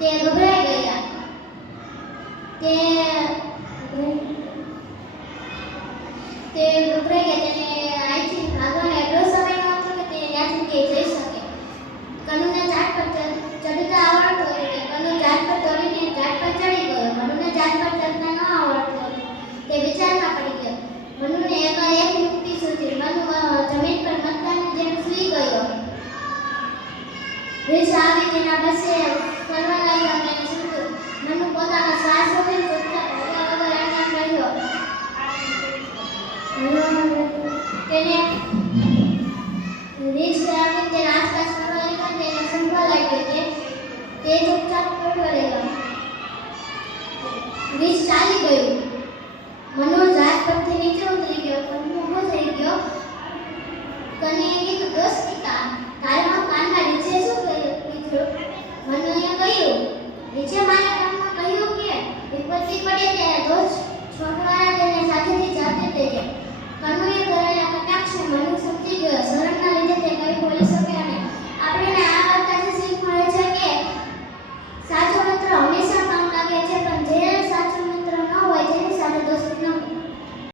તે ગભરાઈ ગયા. તે ગભરાઈ ગયા. તેને આઈથી ભાગવાનો એટલો સમય નહોતો કે તે ત્યાંથી કે જઈ શકે. કનુને ઝાડ પર ચડતા આવડતું હતું કે કનુ ઝાડ પર ચડીને ઝાડ પર ચડી ગયો. મનુને ઝાડ પર ચડતા ન આવડતું હતું. તે વિચારમાં પડી ગયો. મનુને એકાએક યુક્તિ સૂઝી. મનુ જમીન પર મતદાનની જેમ સૂઈ ગયો. રીસ આવી તેના પાસે ફરવા લાગ્યો અને તેને સૂતું. મનુ પોતાનો શ્વાસ રોકી ચૂપચાપ હળવા વગર આરામ કર્યો. તેને રીસ આવી તેના આસપાસ ફરવા લાગ્યો. તેને સંભળવા લાગ્યો. તે ચૂપચાપ પડવા રહ્યો. રીસ ચાલી ગયું.